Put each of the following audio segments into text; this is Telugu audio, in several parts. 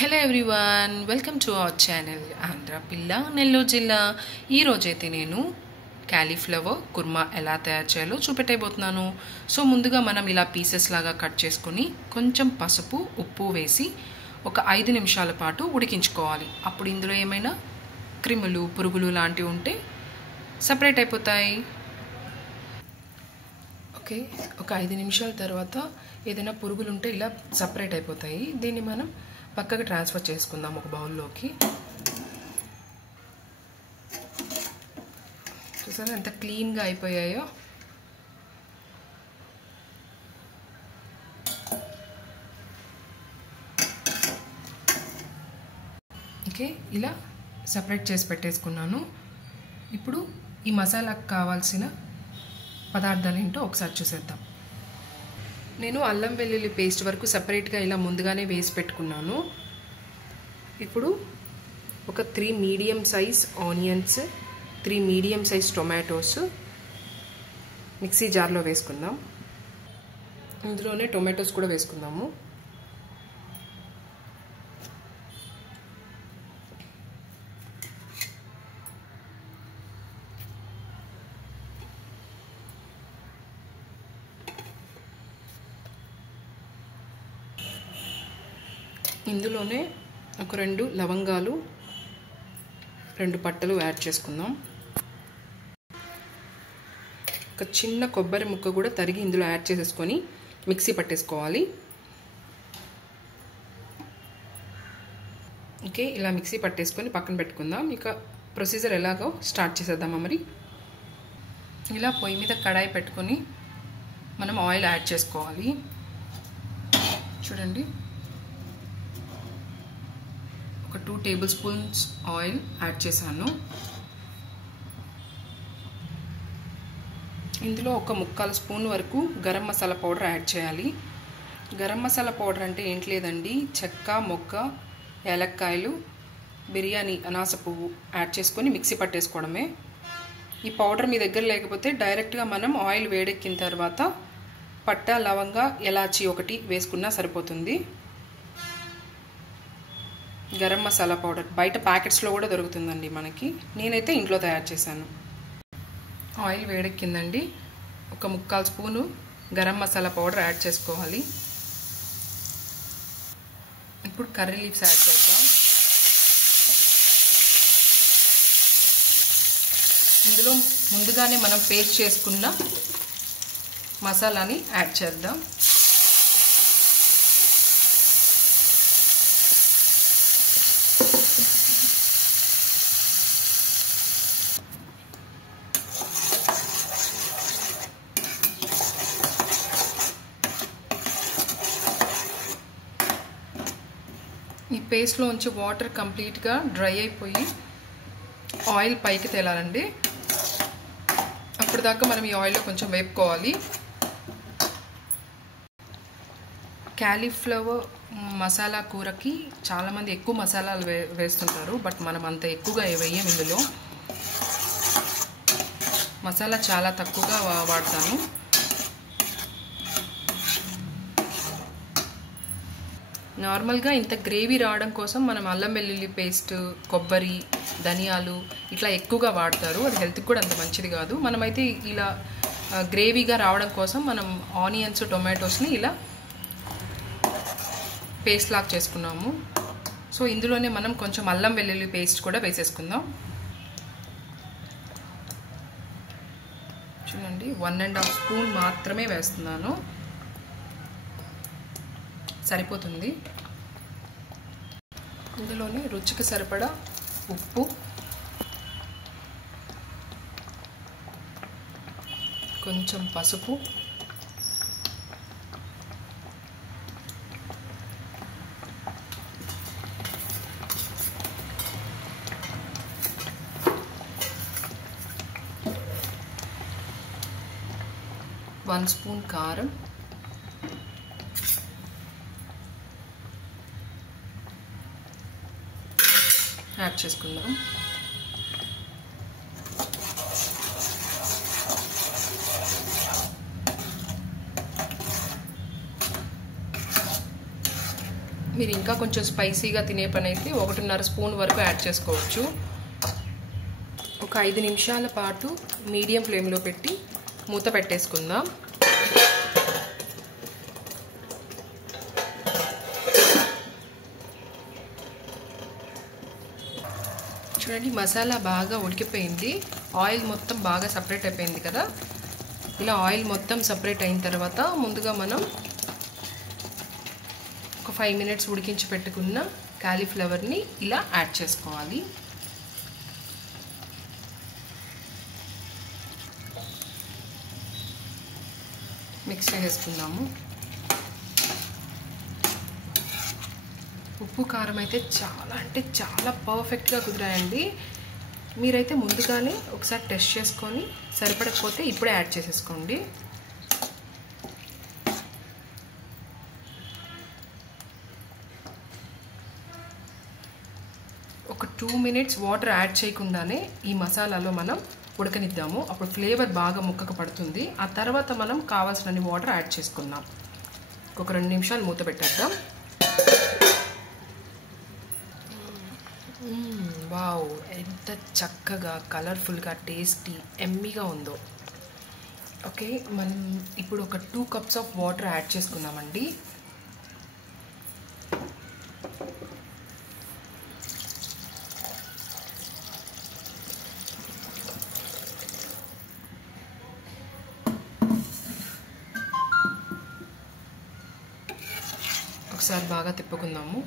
Hello everyone, welcome to our channel Andhrapilla Nellore జిల్లా. ఈరోజైతే నేను క్యాలీఫ్లవర్ కుర్మా ఎలా తయారు చేయాలో చూపెట్టబోతున్నాను. సో ముందుగా మనం ఇలా పీసెస్ లాగా కట్ చేసుకొని కొంచెం పసుపు ఉప్పు వేసి ఒక 5 నిమిషాల పాటు ఉడికించుకోవాలి. అప్పుడు ఇందులో ఏమైనా క్రిములు పురుగులు లాంటివి ఉంటే సపరేట్ అయిపోతాయి. ఓకే, ఒక 5 నిమిషాల తర్వాత ఏదైనా పురుగులు ఉంటే ఇలా సపరేట్ అయిపోతాయి. దీన్ని మనం పక్కకి ట్రాన్స్ఫర్ చేసుకుందాం ఒక బౌల్లోకి. చూసారా ఎంత క్లీన్గా అయిపోయాయో. ఓకే, ఇలా సపరేట్ చేసి పెట్టేసుకున్నాను. ఇప్పుడు ఈ మసాలాకు కావాల్సిన పదార్థాలు ఏంటో ఒకసారి చూసేద్దాం. నేను అల్లం వెల్లుల్లి పేస్ట్ వరకు సపరేట్గా ఇలా ముందుగానే వేసి పెట్టుకున్నాను. ఇప్పుడు ఒక 3 medium size onions, 3 medium size tomatoes mixie జార్లో వేసుకుందాం. ఇందులోనే టొమాటోస్ కూడా వేసుకుందాము. ఇందులోనే ఒక 2 లవంగాలు, 2 పట్టలు యాడ్ చేసుకుందాం. ఒక చిన్న కొబ్బరి ముక్క కూడా తరిగి ఇందులో యాడ్ చేసేసుకొని మిక్సీ పట్టేసుకోవాలి. ఓకే, ఇలా మిక్సీ పట్టేసుకొని పక్కన పెట్టుకుందాం. ఇక ప్రొసీజర్ ఎలాగో స్టార్ట్ చేసేద్దామా. మరి ఇలా పొయ్యి మీద కడాయి పెట్టుకొని మనం ఆయిల్ యాడ్ చేసుకోవాలి. చూడండి, ఒక 2 టేబుల్ స్పూన్స్ ఆయిల్ యాడ్ చేశాను. ఇందులో ఒక 1/4 స్పూన్ వరకు గరం మసాలా పౌడర్ యాడ్ చేయాలి. గరం మసాలా పౌడర్ అంటే ఏంటి లేదండి, చెక్క, మొగ్గ, యాలక్కాయలు, బిర్యానీ అనాస పువ్వు యాడ్ చేసుకొని మిక్సీ పట్టేసుకోవడమే. ఈ పౌడర్ మీ దగ్గర లేకపోతే డైరెక్ట్గా మనం ఆయిల్ వేడెక్కిన తర్వాత పట్ట, లవంగా, ఎలాచి ఒకటి వేసుకున్నా సరిపోతుంది. గరం మసాలా పౌడర్ బయట ప్యాకెట్స్లో కూడా దొరుకుతుందండి మనకి. నేనైతే ఇంట్లో తయారు చేశాను. ఆయిల్ వేడెక్కిందండి. ఒక 1/4 spoon garam masala powder add చేసుకోవాలి. ఇప్పుడు కర్రీ లీవ్స్ యాడ్ చేద్దాం. ఇందులో ముందుగానే మనం పేస్ట్ చేసుకున్న మసాలాని యాడ్ చేద్దాం. ఈ పేస్ట్లోంచి వాటర్ కంప్లీట్గా డ్రై అయిపోయి ఆయిల్ పైకి తేలాలండి. అప్పుడు దాకా మనం ఈ ఆయిల్లో కొంచెం వేపుకోవాలి. క్యాలీఫ్లవర్ మసాలా కూరకి చాలామంది ఎక్కువ మసాలాలు వేస్తుంటారు. బట్ మనం అంత ఎక్కువగా వేయం. ఇందులో మసాలా చాలా తక్కువగా వాడతాను. నార్మల్గా ఇంత గ్రేవీ రావడం కోసం మనం అల్లం వెల్లుల్లి పేస్ట్, కొబ్బరి, ధనియాలు ఇట్లా ఎక్కువగా వాడతారు. అది హెల్త్కి కూడా అంత మంచిది కాదు. మనమైతే ఇలా గ్రేవీగా రావడం కోసం మనం ఆనియన్స్, టొమాటోస్ని ఇలా పేస్ట్ లాగా చేసుకున్నాము. సో ఇందులోనే మనం కొంచెం అల్లం వెల్లుల్లి పేస్ట్ కూడా వేసేసుకుందాం. చూడండి, 1.5 స్పూన్ మాత్రమే వేస్తున్నాను, సరిపోతుంది. ఇందులోనే రుచికి సరిపడా ఉప్పు, కొంచెం పసుపు, వన్ స్పూన్ కారం, యాడ్ చేసుకుందాం. మీరు ఇంకా కొంచెం స్పైసీగా తినే పని అయితే 1.5 స్పూన్ వరకు యాడ్ చేసుకోవచ్చు. ఒక 5 నిమిషాల పాటు మీడియం ఫ్లేమ్లో పెట్టి మూత పెట్టేసుకుందాం. చూడండి, మసాలా బాగా ఉడికిపోయింది. ఆయిల్ మొత్తం బాగా సపరేట్ అయిపోయింది కదా. ఇలా ఆయిల్ మొత్తం సపరేట్ అయిన తర్వాత ముందుగా మనం ఒక 5 మినిట్స్ ఉడికించి పెట్టుకున్న కాలీఫ్లవర్ని ఇలా యాడ్ చేసుకోవాలి. మిక్స్ చేసుకుందాము. ఉప్పు కారం అయితే చాలా అంటే చాలా పర్ఫెక్ట్గా కుదిరాయండి. మీరైతే ముందుగానే ఒకసారి టెస్ట్ చేసుకొని సరిపడకపోతే ఇప్పుడే యాడ్ చేసేసుకోండి. ఒక 2 మినిట్స్ వాటర్ యాడ్ చేయకుండానే ఈ మసాలాలో మనం ఉడకనిద్దాము. అప్పుడు ఫ్లేవర్ బాగా ముక్కకు పడుతుంది. ఆ తర్వాత మనం కావాల్సినన్ని వాటర్ యాడ్ చేసుకుందాం. ఒక 2 నిమిషాలు మూత పెట్టేద్దాం. వావ్, ఎంత చక్కగా కలర్ఫుల్గా టేస్టీ ఎమ్మీగా ఉందో. ఓకే, మనం ఇప్పుడు ఒక 2 కప్స్ ఆఫ్ వాటర్ యాడ్ చేసుకున్నామండి. ఒకసారి బాగా తిప్పుకుందాము.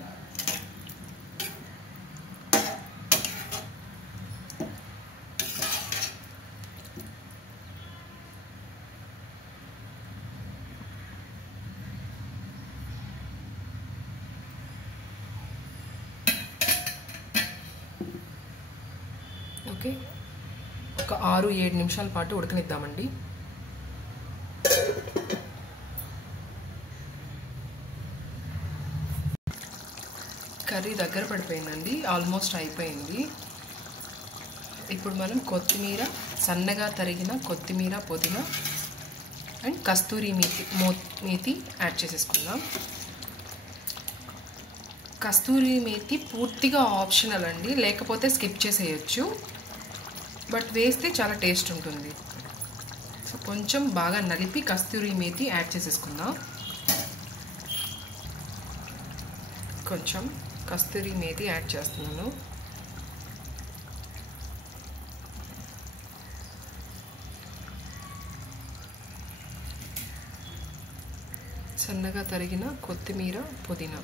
ఓకే, ఒక 6-7 నిమిషాల పాటు ఉడకనిద్దామండి. కర్రీ దగ్గర పడిపోయిందండి, ఆల్మోస్ట్ అయిపోయింది. ఇప్పుడు మనం కొత్తిమీర, సన్నగా తరిగిన కొత్తిమీర, పుదీనా అండ్ కస్తూరి మేతి యాడ్ చేసేసుకుందాం. కస్తూరి మేతి పూర్తిగా ఆప్షనల్ అండి, లేకపోతే స్కిప్ చేసేయచ్చు. బట్ వేస్తే చాలా టేస్ట్ ఉంటుంది. సో కొంచెం బాగా నలిపి కస్తూరి మేతి యాడ్ చేసేసుకుందాం. కొంచెం కస్తూరి మేతి యాడ్ చేస్తున్నాను. సన్నగా తరిగిన కొత్తిమీర, పుదీనా.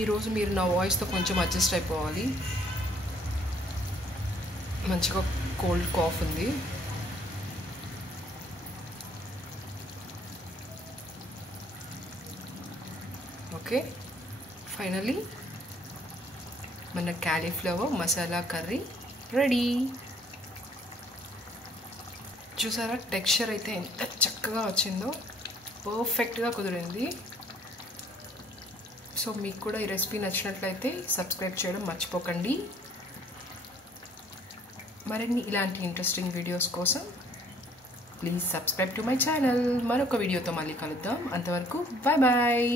ఈరోజు మీరు నా వాయిస్తో కొంచెం అడ్జస్ట్ అయిపోవాలి. మంచిగా కోల్డ్ కాఫ్ ఉంది. ఓకే, ఫైనలీ మన కాలీఫ్లవర్ మసాలా కర్రీ రెడీ. చూసారా, టెక్స్చర్ అయితే ఎంత చక్కగా వచ్చిందో, పర్ఫెక్ట్గా కుదిరింది. సో మీకు కూడా ఈ రెసిపీ నచ్చినట్లయితే సబ్స్క్రైబ్ చేయడం మర్చిపోకండి. మరిన్ని ఇలాంటి ఇంట్రెస్టింగ్ వీడియోస్ కోసం please subscribe to my channel. మరొక వీడియోతో మళ్ళీ కలుద్దాం. అంతవరకు బాయ్ బాయ్.